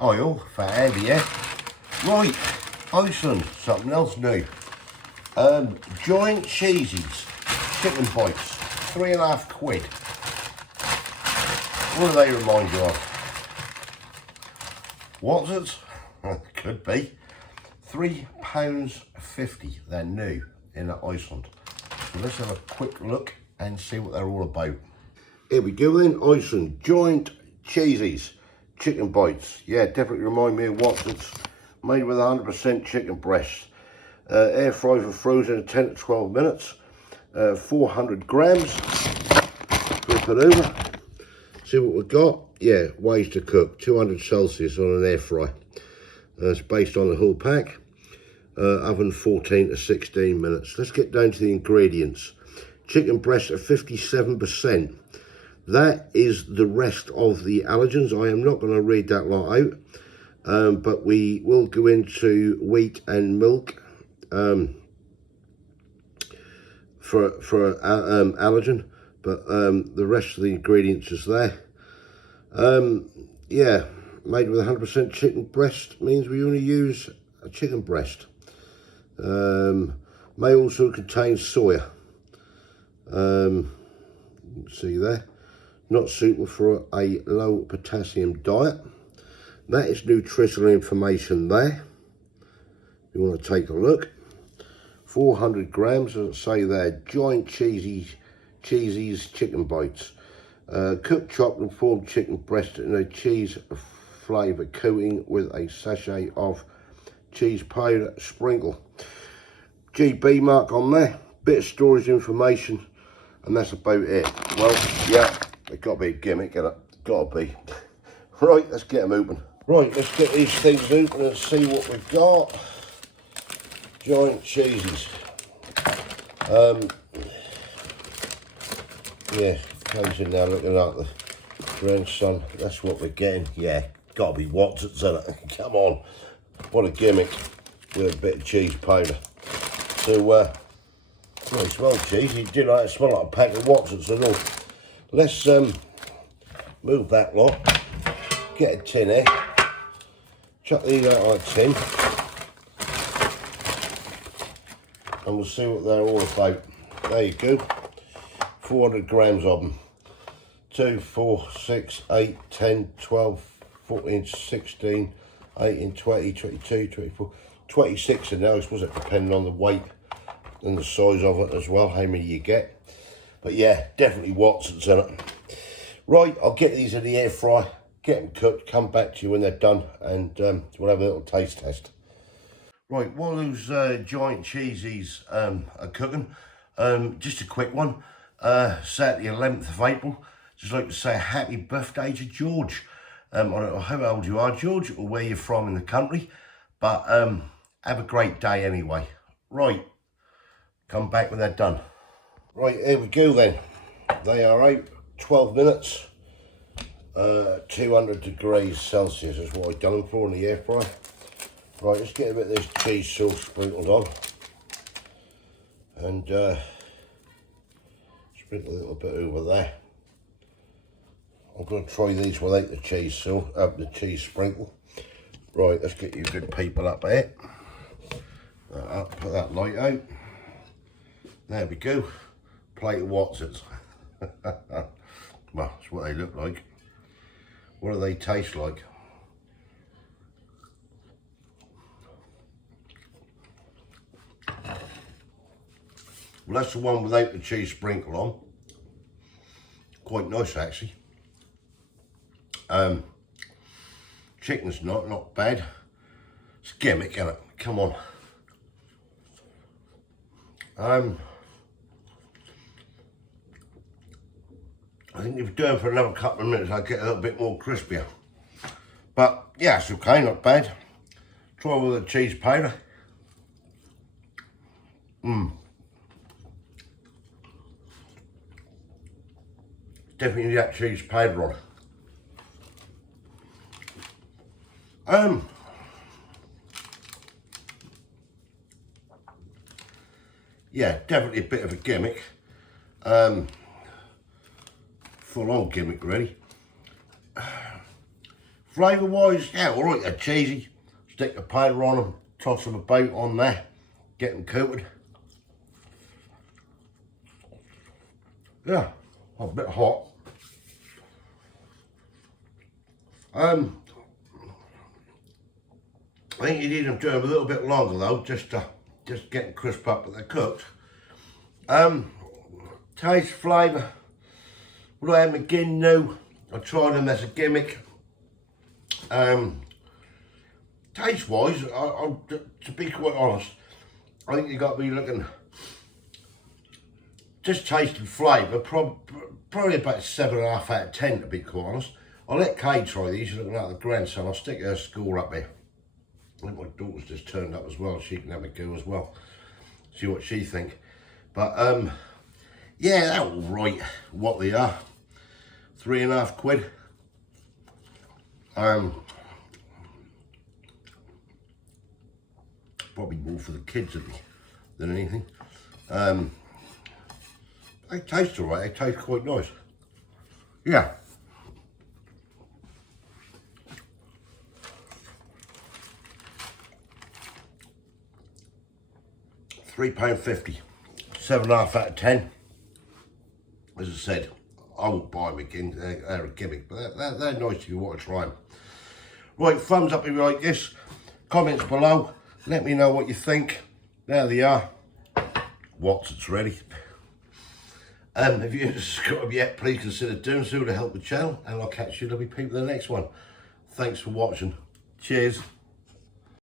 oil for heavy, yeah? Right, Iceland, something else new. Giant cheesies, chicken bites, £3.50. What do they remind you of? Wotsits? Could be. £3.50, they're new in Iceland. So let's have a quick look and see what they're all about. Here we go then, Iceland, giant cheesies, chicken bites. Yeah, definitely remind me of Wotsits. Made with 100% chicken breast. Air fry for frozen in 10 to 12 minutes. 400 grams. Flip it over. See what we've got. Yeah, ways to cook. 200 Celsius on an air fry. It's based on the whole pack. Oven 14 to 16 minutes. Let's get down to the ingredients. Chicken breast at 57%. That is the rest of the allergens. I am not going to read that lot out, but we will go into wheat and milk for allergen, but the rest of the ingredients is there. Yeah, made with 100% chicken breast means we only use a chicken breast. May also contain soya. See there. Not suitable for a low potassium diet. That is nutritional information there. You want to take a look. 400 grams, as I say there, giant cheesies chicken bites. Cooked, chopped and formed chicken breast in a cheese flavour coating with a sachet of cheese powder sprinkle. GB mark on there, bit of storage information, and that's about it. Well, yeah, it's got to be a gimmick, isn't it? Got to be. Right, let's get them open. Right, let's get these things open and see what we've got. Giant cheesies. Yeah, comes in there looking like the grandson. That's what we're getting. Yeah, got to be Wotsits, isn't it? Come on, what a gimmick with a bit of cheese powder. So, well, it smells cheesy. It did like it smell like a pack of Wotsits and all. Let's move that lot. Get a tin here. Chuck these out of the tin. And we'll see what they're all about. There you go. 400 grams of them. 2, 4, 6, 8, 10, 12, 14, 16, 18, 20, 22, 24, 26 in there, I suppose it depending on the weight and the size of it as well, how many you get. But yeah, definitely Wotsits in it. Right, I'll get these in the air fry, get them cooked, come back to you when they're done, and we'll have a little taste test. Right, while those giant cheesies are cooking, just a quick one. Saturday 11th of April, just like to say a happy birthday to George. I don't know how old you are, George, or where you're from in the country, but have a great day anyway. Right, come back when they're done. Right, here we go then. They are out, 12 minutes, 200 degrees Celsius is what I've done them for in the air fryer. Right, let's get a bit of this cheese sauce sprinkled on. And sprinkle a little bit over there. I'm going to try these without the cheese sauce, the cheese sprinkle. Right, let's get you good people up here. Put that light out. There we go. Plate of Wotsits. Well, that's what they look like. What do they taste like? Well, that's the one without the cheese sprinkle on. Quite nice, actually. Chicken's not bad. It's a gimmick, isn't it? Come on. I think if you do it for another couple of minutes, I'll get a little bit more crispier. But yeah, it's okay, not bad. Try with the cheese powder. Definitely that cheese powder on. Yeah, definitely a bit of a gimmick. Full on gimmick really. Flavour wise, yeah, alright, they're cheesy. Stick the powder on them, toss them about on there, get them coated. Yeah, a bit hot. I think you need them to a little bit longer though, just getting crisp up, but they're cooked. Taste, flavour. Would I have them again? No. I tried them as a gimmick. Taste wise, to be quite honest, I think you've got to be looking, just taste and flavour, probably about 7.5 out of 10 to be quite honest. I'll let Kay try these, looking at the grandson. I'll stick her score up here. I think my daughter's just turned up as well, she can have a go as well. See what she think. But yeah, they're all right, what they are. 3.5 quid. Probably more for the kids than anything. They taste alright, they taste quite nice. Yeah. £3.50. 7.5 out of 10. As I said, I won't buy them again, they're a gimmick, but they're nice if you want to try them. Right, thumbs up if you like this, comments below, let me know what you think. There they are. Wotsits ready. If you haven't subscribed yet, please consider doing so to help the channel, and I'll catch you lovely people in the next one. Thanks for watching. Cheers.